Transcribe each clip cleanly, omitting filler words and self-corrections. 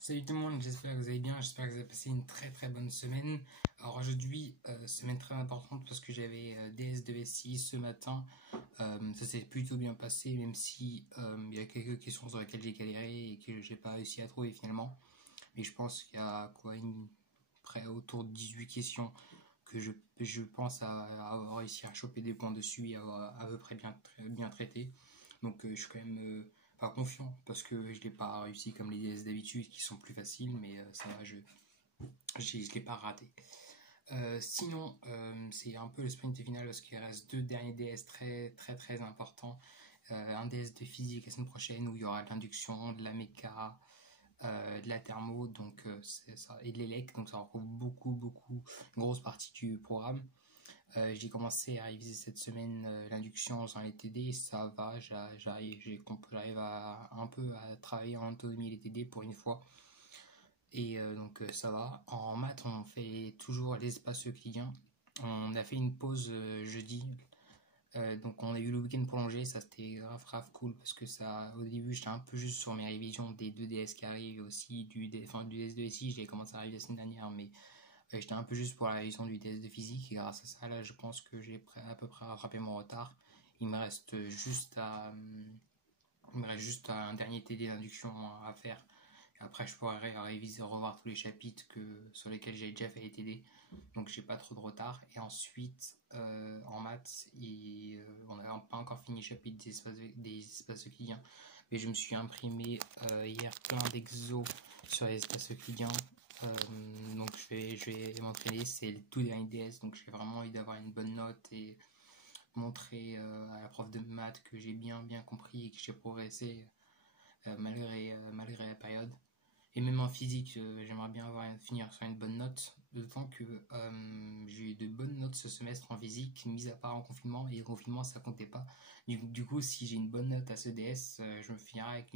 Salut tout le monde, j'espère que vous allez bien, j'espère que vous avez passé une très bonne semaine. Alors aujourd'hui, semaine très importante parce que j'avais DS2SI ce matin. Ça s'est plutôt bien passé, même si il y a quelques questions sur lesquelles j'ai galéré et que j'ai pas réussi à trouver finalement. Mais je pense qu'il y a près autour de 18 questions que je pense avoir réussi à choper des points dessus et avoir à peu près bien traité. Donc je suis quand même pas confiant parce que je l'ai pas réussi comme les DS d'habitude qui sont plus faciles, mais ça va, je l'ai pas raté. Sinon, c'est un peu le sprint final parce qu'il reste deux derniers DS très importants. Un DS de physique la semaine prochaine où il y aura de l'induction, de la méca, de la thermo, donc c'est ça, et de l'élec, donc ça regroupe beaucoup, une grosse partie du programme. J'ai commencé à réviser cette semaine l'induction dans les TD, ça va, j'arrive à un peu à travailler en autonomie les TD pour une fois. Et donc ça va. En maths, on fait toujours l'espace euclidien. On a fait une pause jeudi, donc on a eu le week-end prolongé, ça c'était grave cool parce que ça, au début j'étais un peu juste sur mes révisions des 2 DS qui arrivent aussi du DS2SI, j'ai commencé à réviser la semaine dernière, mais j'étais un peu juste pour la révision du DS de physique et grâce à ça là je pense que j'ai à peu près rattrapé mon retard. Il me reste juste un dernier TD d'induction à faire. Après, je pourrais réviser, revoir tous les chapitres sur lesquels j'ai déjà fait les TD. Donc, j'ai pas trop de retard. Et ensuite, en maths, on n'a pas encore fini le chapitre des espaces euclidiens. Mais je me suis imprimé hier plein d'exos sur les espaces euclidiens. Donc, je vais m'entraîner. C'est le tout dernier DS. Donc, j'ai vraiment envie d'avoir une bonne note et montrer à la prof de maths que j'ai bien compris et que j'ai progressé malgré la période. Et même en physique, j'aimerais bien finir sur une bonne note, d'autant que j'ai eu de bonnes notes ce semestre en physique, mis à part en confinement, et le confinement ça comptait pas. Du coup, si j'ai une bonne note à ce DS, je me finirai avec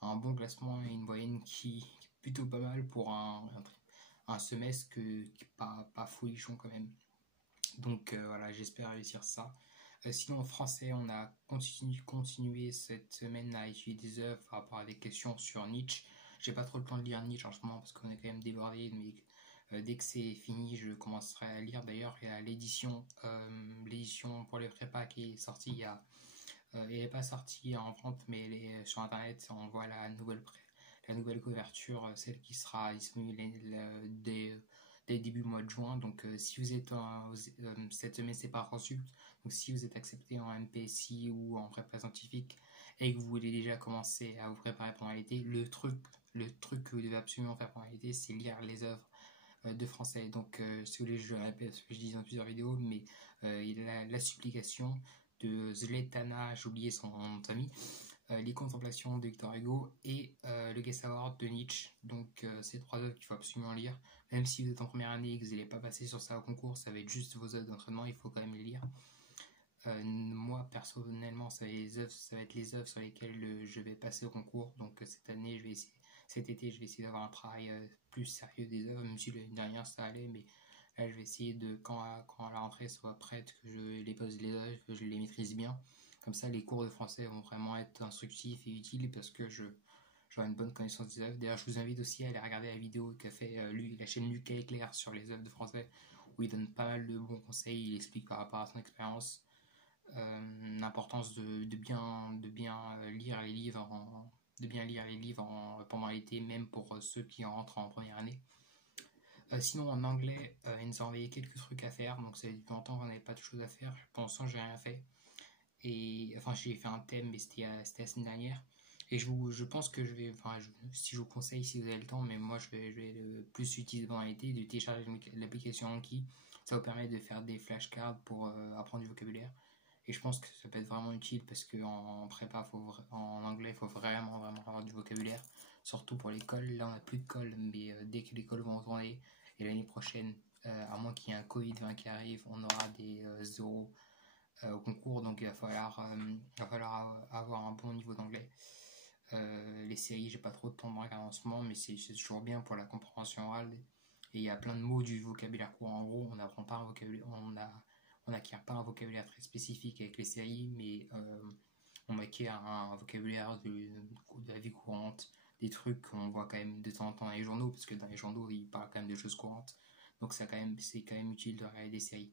un bon classement et une moyenne qui est plutôt pas mal pour un semestre qui est pas folichon quand même. Donc voilà, j'espère réussir ça. Sinon en français, on a continué cette semaine à étudier des œuvres par rapport à des questions sur Nietzsche. J'ai pas trop le temps de lire Nietzsche en ce moment parce qu'on est quand même débordé, mais dès que c'est fini, je commencerai à lire. D'ailleurs, il y a l'édition pour les prépas qui est sortie. Elle n'est pas sortie en vente, mais elle est sur internet. On voit la nouvelle couverture, celle qui sera disponible dès début mois de juin. Donc si vous êtes cette semaine c'est pas reçu, donc si vous êtes accepté en MPSI ou en prépa scientifique et que vous voulez déjà commencer à vous préparer pendant l'été, le truc que vous devez absolument faire pendant l'été, c'est lire les œuvres de français. Donc si vous voulez, je répète ce que je dis dans plusieurs vidéos, mais il a la supplication de Zletana, j'ai oublié son nom de famille, les contemplations de Victor Hugo et le Guest Award de Nietzsche. Donc ces trois œuvres qu'il faut absolument lire. Même si vous êtes en première année et que vous n'allez pas passer sur ça au concours, ça va être juste vos œuvres d'entraînement, il faut quand même les lire. Moi personnellement, ça va être les œuvres sur lesquelles je vais passer au concours. Donc cet été, je vais essayer d'avoir un travail plus sérieux des œuvres, même si l'année dernière ça allait, mais là je vais essayer de quand la rentrée soit prête, que je les pose les œuvres, que je les maîtrise bien. Comme ça, les cours de français vont vraiment être instructifs et utiles parce que j'aurai une bonne connaissance des œuvres. D'ailleurs, je vous invite aussi à aller regarder la vidéo qu'a fait la chaîne Lucas Éclair sur les œuvres de français, où il donne pas mal de bons conseils, il explique par rapport à son expérience l'importance de bien lire les livres pendant l'été, même pour ceux qui rentrent en première année. Sinon en anglais, il nous a envoyé quelques trucs à faire, donc ça fait depuis longtemps qu'on n'avait pas de choses à faire. Pour l'instant, j'ai rien fait. Et enfin, j'ai fait un thème, mais c'était la semaine dernière. Et je pense que si je vous conseille, si vous avez le temps, mais moi je vais le plus utiliser pendant l'été, de télécharger l'application Anki. Ça vous permet de faire des flashcards pour apprendre du vocabulaire. Et je pense que ça peut être vraiment utile parce qu'en prépa, en anglais, il faut vraiment avoir du vocabulaire. Surtout pour l'école. Là, on n'a plus de colle, mais dès que les colles vont retourner, et l'année prochaine, à moins qu'il y ait un Covid-20 qui arrive, on aura des zéros au concours, donc il va falloir avoir un bon niveau d'anglais. Les séries, j'ai pas trop de temps de regarder en ce moment, mais c'est toujours bien pour la compréhension orale. Et il y a plein de mots du vocabulaire courant. En gros, on n'apprend pas un vocabulaire, on n'acquiert pas un vocabulaire très spécifique avec les séries, mais on acquiert un vocabulaire de la vie courante, des trucs qu'on voit quand même de temps en temps dans les journaux, parce que dans les journaux, ils parlent quand même de choses courantes. Donc c'est quand même utile de regarder des séries.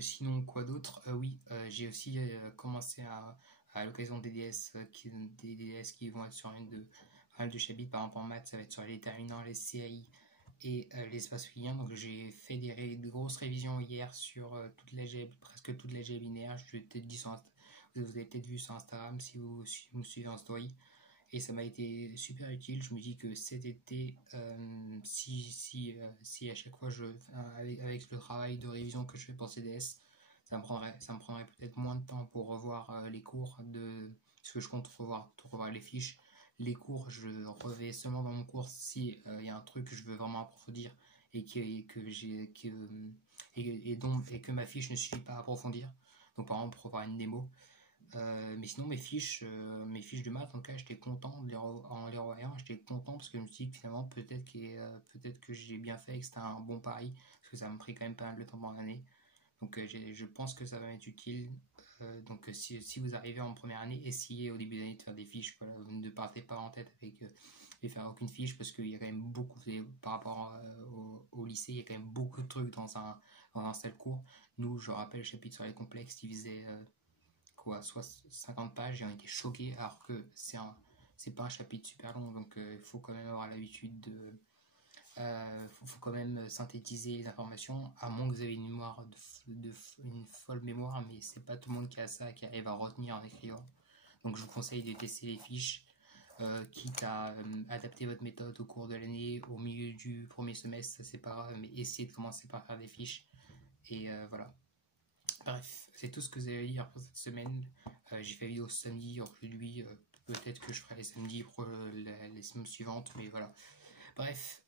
Sinon, quoi d'autre? Oui, j'ai aussi commencé à l'occasion des DS, des DS qui vont être sur pas mal de chapitres. Par exemple, en maths, ça va être sur les déterminants, les séries et l'espace filien. Donc, j'ai fait de grosses révisions hier sur presque toute l'algèbre linéaire. Je l'ai peut-être dit vous avez peut-être vu sur Instagram si vous me suivez en story. Et ça m'a été super utile. Je me dis que cet été, si à chaque fois avec le travail de révision que je fais pour CDS, ça me prendrait peut-être moins de temps pour revoir les cours parce que je compte revoir les fiches. Les cours, je revais seulement dans mon cours si il y a un truc que je veux vraiment approfondir et que ma fiche ne suffit pas à approfondir. Donc par exemple pour avoir une démo. Mais sinon, mes fiches de maths, en tout cas, j'étais content en les revoyant. J'étais content parce que je me suis dit que finalement, peut-être que j'ai bien fait et que c'était un bon pari. Parce que ça m'a pris quand même pas mal de temps pendant l'année. Donc, je pense que ça va m'être utile. Donc, si vous arrivez en première année, essayez au début d'année de faire des fiches. Voilà, ne partez pas en tête avec et faire aucune fiche parce qu'il y a quand même beaucoup, par rapport au lycée, il y a quand même beaucoup de trucs dans un seul cours. Nous, je rappelle, le chapitre sur les complexes, il faisait soit 50 pages et on était choqués alors que c'est pas un chapitre super long, donc il faut quand même avoir l'habitude faut quand même synthétiser les informations, à moins que vous avez une mémoire une folle mémoire, mais c'est pas tout le monde qui a ça, qui arrive à retenir en écrivant. Donc je vous conseille de tester les fiches, quitte à adapter votre méthode au cours de l'année, au milieu du premier semestre, ça c'est pas grave, mais essayez de commencer par faire des fiches. Et voilà. Bref, c'est tout ce que vous avez à lire pour cette semaine. J'ai fait vidéo ce samedi, aujourd'hui, peut-être que je ferai les samedis pour les semaines suivantes, mais voilà. Bref,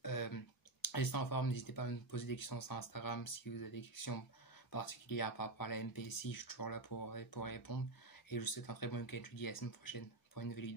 restez en forme, n'hésitez pas à me poser des questions sur Instagram si vous avez des questions particulières par rapport à la MPSI, je suis toujours là pour y répondre. Et je vous souhaite un très bon week-end, je vous dis à la semaine prochaine pour une nouvelle vidéo.